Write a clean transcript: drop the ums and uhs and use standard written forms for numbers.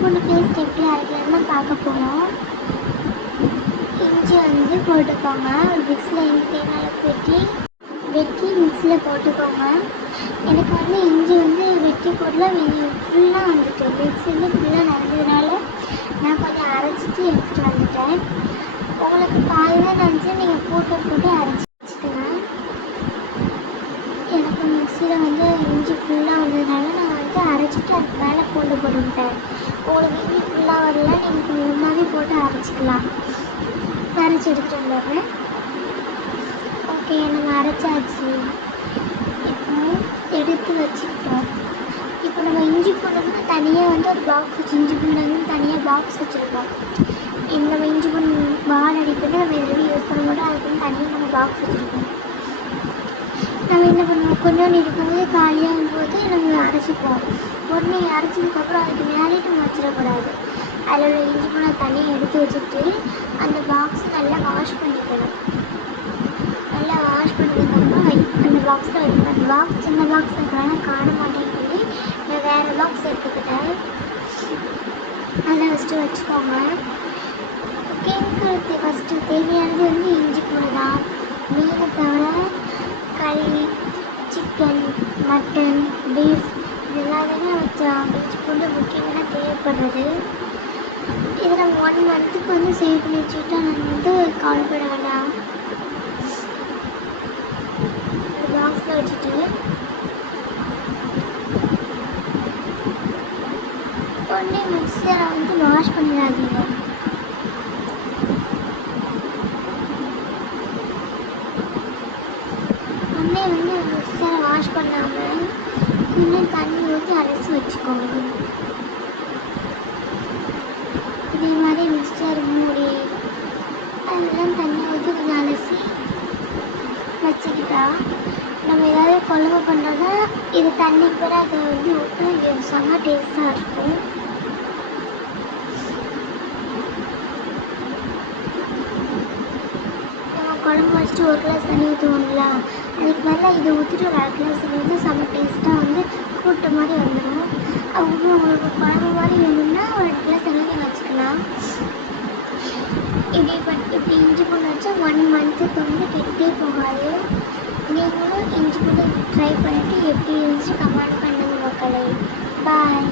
பூண்டு பேஸ்ட் எப்படி அரைக்கலாம்னு பார்க்க போகிறோம். இஞ்சி வந்து போட்டுக்கோங்க. ஒரு மிக்ஸியில் இஞ்சி தேங்காய் வெட்டி மிக்ஸியில் போட்டுக்கோங்க. எனக்கு வந்து இஞ்சி வந்து வெட்டி போடல, ஃபுல்லாக வந்துட்டு மிக்ஸி வந்து ஃபுல்லாக நடந்ததுனால நான் கொஞ்சம் அரைச்சிட்டு எடுத்துகிட்டு வந்துட்டேன். உங்களுக்கு பாதி தான் நினச்சி நீங்கள் போட்டு அரைச்சி வச்சுக்கோங்க. எனக்கு மிக்ஸியில் வந்து இஞ்சி ஃபுல்லாக வந்ததுனால நான் வந்து அரைச்சிட்டு அதுக்கு மேலே பூண்டு போட்டுவிட்டேன். உங்களுக்கு இஞ்சி ஃபுல்லாக வரல, நீங்கள் கொஞ்சமாகவே போட்டு அரைச்சிக்கலாம். அரைச்சி எடுத்துகிட்டு வந்துடுறேன். ஓகே, நம்ம அரைச்சாச்சு. இப்போ எடுத்து வச்சுக்கிட்டோம். இப்போ நம்ம இஞ்சி பூண்டுன்னு தனியாக வந்து ஒரு பாக்ஸ் வச்சு இஞ்சி பூண்டுன்னு தனியாக பாக்ஸ் வச்சுருக்கோம். நம்ம இஞ்சி பூண்டு பால் அடிக்கிறது நம்ம எதுவும் யூஸ் பண்ண மாட்டோம். அதுக்குன்னு தனியாக நம்ம பாக்ஸ் வச்சுருக்கோம். நம்ம என்ன பண்ணுவோம், கொஞ்சோண்டு இருக்கும்போது காலியாகும் போது நம்ம அரைச்சிப்போம். உடனே அரைச்சதுக்கப்புறம் அதுக்கு மேலே நம்ம வச்சிடக்கூடாது. அதில் உள்ள இஞ்சி பூண்டை தனியாக எடுத்து வச்சுட்டு அந்த பாக்ஸ் நல்லா வாஷ் பண்ணிக்கணும். நல்லா வாஷ் பண்ணதுக்கப்புறம் அந்த பாக்ஸில் வைக்கணும். அந்த பாக்ஸ் சின்ன பாக்ஸ் இருக்கிறனால காண மாட்டேன்னு சொல்லி நான் வேறு பாக்ஸ் எடுத்துக்கிட்டேன். நல்லா ஃபஸ்ட்டு வச்சுக்கோங்க. குக்கிங்க்கு ஃபஸ்ட்டு தேவையானது வந்து இஞ்சி பூண்டு தான். மீனை தவிர கறி, சிக்கன், மட்டன், பீஃப் இது எல்லாத்தையுமே வச்சா இஞ்சி பூண்டு முக்கியமாக தேவைப்படுறது. இதை நம்ம 1 மந்த்துக்கு வந்து சேவ் பண்ணி வச்சுக்கிட்டா நம்ம வந்து கவலைப்பட வேண்டாம். ஒரு பாக்ஸில் வச்சுட்டு உடனே மிக்சரை வந்து வாஷ் பண்ணிடாதீங்க. உடனே வந்து மிக்சரை வாஷ் பண்ணாமல் இன்னும் தண்ணி ஊற்றி அரைச்சி வச்சுக்கோங்க. இதே மாதிரி மிக்சர் மூடி அதெல்லாம் தண்ணி ஊற்றி கொஞ்சம் அலசி வச்சுக்கிட்டா நம்ம ஏதாவது குழம்பு பண்ணுறதா இது தண்ணி கூட அதை வந்து ஊற்றி செம்ம டேஸ்ட்டாக இருக்கும். நம்ம குழம்பு வச்சுட்டு 1 கிளாஸ் தண்ணி ஊற்றுவோம்ல, அதுக்கு மேலே இதை ஊற்றிட்டு ஒரு 1/2 கிளாஸ் தண்ணி ஊற்றி செம்ம டேஸ்ட்டாக வந்து கூட்ட மாதிரி வந்துடும். அவங்க உங்களுக்கு குழம்பு மாதிரி வேணும்னா ஒரு 2 கிளாஸ் தண்ணி நீங்கள் வச்சுக்கலாம். இப்படி இஞ்சி பூண்டு வச்சா 1 மந்த்துக்கு வந்து கெட்டே போகாது. நீங்களும் இஞ்சி பூண்டு ட்ரை பண்ணிவிட்டு எப்படி இருந்துச்சு கமெண்ட் பண்ணுங்கள் மக்களே. பாய்.